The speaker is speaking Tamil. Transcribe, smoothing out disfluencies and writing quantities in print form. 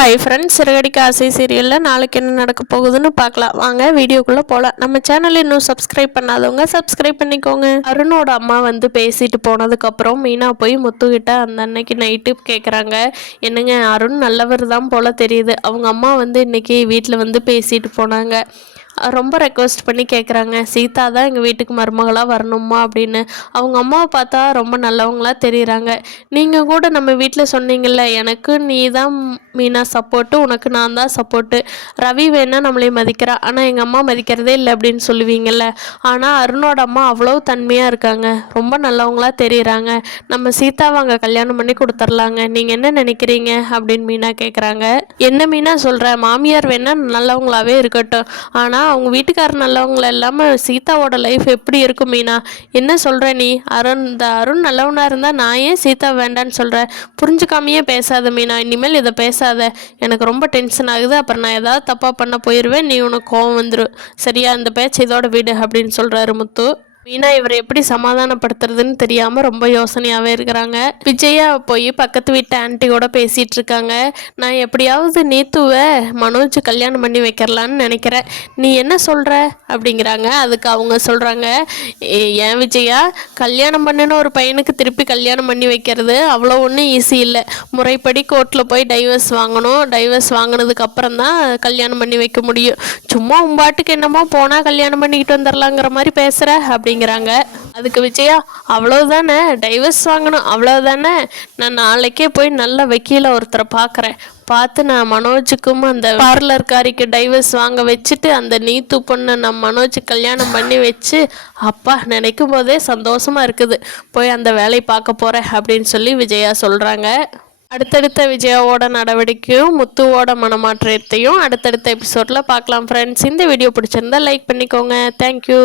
ஹாய் ஃப்ரெண்ட்ஸ், சிறகடிக்க ஆசை சீரியலில் நாளைக்கு என்ன நடக்க போகுதுன்னு பார்க்கலாம். வாங்க வீடியோக்குள்ளே போகலாம். நம்ம சேனல் இன்னும் சப்ஸ்கிரைப் பண்ணாதவங்க சப்ஸ்கிரைப் பண்ணிக்கோங்க. அருணோட அம்மா வந்து பேசிட்டு போனதுக்கப்புறம் மீனா போய் முத்துக்கிட்ட அந்த அன்னைக்கு நைட்டு கேட்குறாங்க. என்னங்க, அருண் நல்லவர் தான் போல் தெரியுது. அவங்க அம்மா வந்து இன்னைக்கு வீட்டில் வந்து பேசிட்டு போனாங்க. ரொம்ப ரெக்வஸ்ட் பண்ணி கேட்குறாங்க, சீதா தான் எங்கள் வீட்டுக்கு மருமகளாக வரணுமா அப்படின்னு. அவங்க அம்மாவை பார்த்தா ரொம்ப நல்லவங்களாக தெரியுறாங்க. நீங்கள் கூட நம்ம வீட்டில் சொன்னீங்கல்ல, எனக்கு நீ தான் மீனா சப்போர்ட்டு, உனக்கு நான் தான் சப்போர்ட்டு. ரவி வேணால் நம்மளே மதிக்கிறா, ஆனால் எங்கள் அம்மா மதிக்கிறதே இல்லை அப்படின்னு சொல்லுவீங்கள்ல. ஆனால் அருணோட அம்மா அவ்வளோ தன்மையாக இருக்காங்க, ரொம்ப நல்லவங்களாக தெரியுறாங்க. நம்ம சீதாவை அங்கே கல்யாணம் பண்ணி கொடுத்துர்லாங்க, நீங்கள் என்ன நினைக்கிறீங்க அப்படின்னு மீனா கேட்குறாங்க. என்ன மீனா சொல்கிற, மாமியார் வேணால் நல்லவங்களாகவே இருக்கட்டும், ஆனால் அவங்க வீட்டுக்காரர் நல்லவங்கள இல்லாமல் சீதாவோட லைஃப் எப்படி இருக்கும் மீனா? என்ன சொல்கிற நீ? அருண் நல்லவனாக இருந்தால் நான் ஏன் சீதா வேண்டான்னு சொல்கிறேன்? புரிஞ்சுக்காமையே பேசாத மீனா, இனிமேல் இதை பேசாத. எனக்கு ரொம்ப டென்ஷன் ஆகுது. அப்புறம் நான் ஏதாவது தப்பாக பண்ண போயிடுவேன், நீ உனக்கு கோவம் வந்துடும். சரியா, இந்த பேச்சு இதோட விடு அப்படின்னு சொல்கிறாரு முத்து. மீனா இவரை எப்படி சமாதானப்படுத்துறதுன்னு தெரியாமல் ரொம்ப யோசனையாகவே இருக்கிறாங்க. விஜயா போய் பக்கத்து வீட்டு ஆன்ட்டியோட பேசிகிட்டு இருக்காங்க. நான் எப்படியாவது நீத்துவை மனோஜ் கல்யாணம் பண்ணி வைக்கிறலான்னு நினைக்கிறேன், நீ என்ன சொல்கிற அப்படிங்கிறாங்க. அதுக்கு அவங்க சொல்கிறாங்க, ஏன் விஜயா, கல்யாணம் பண்ணின ஒரு பையனுக்கு திருப்பி கல்யாணம் பண்ணி வைக்கிறது அவ்வளோ ஒன்றும் ஈஸி இல்லை. முறைப்படி கோர்ட்டில் போய் டைவர்ஸ் வாங்கணும். டைவர்ஸ் வாங்கினதுக்கு அப்புறம் தான் கல்யாணம் பண்ணி வைக்க முடியும். சும்மா உம்பாட்டுக்கு என்னமோ போனால் கல்யாணம் பண்ணிக்கிட்டு வந்துடலாங்கிற மாதிரி பேசுகிற அப்படிங்கிறாங்க. அதுக்கு விஜயா, அவ்வளோதானே, டைவர்ஸ் வாங்கணும் அவ்வளோதானே, நான் நாளைக்கே போய் நல்ல வக்கீல ஒருத்தரை பார்க்குறேன், பார்த்து நான் மனோஜுக்கும் அந்த பார்லர்காரிக்கு டைவர்ஸ் வாங்க வச்சுட்டு அந்த நீத்து பொண்ணை நான் மனோஜ் கல்யாணம் பண்ணி வச்சு, அப்பா நினைக்கும் போதே சந்தோஷமாக இருக்குது, போய் அந்த வேலையை பார்க்க போகிறேன் அப்படின்னு சொல்லி விஜயா சொல்கிறாங்க. அடுத்தடுத்த விஜயாவோட நடவடிக்கையும் முத்துவோட மனமாற்றத்தையும் அடுத்தடுத்த எபிசோடில் பார்க்கலாம் ஃப்ரெண்ட்ஸ். இந்த வீடியோ பிடிச்சிருந்தா லைக் பண்ணிக்கோங்க. தேங்க்யூ.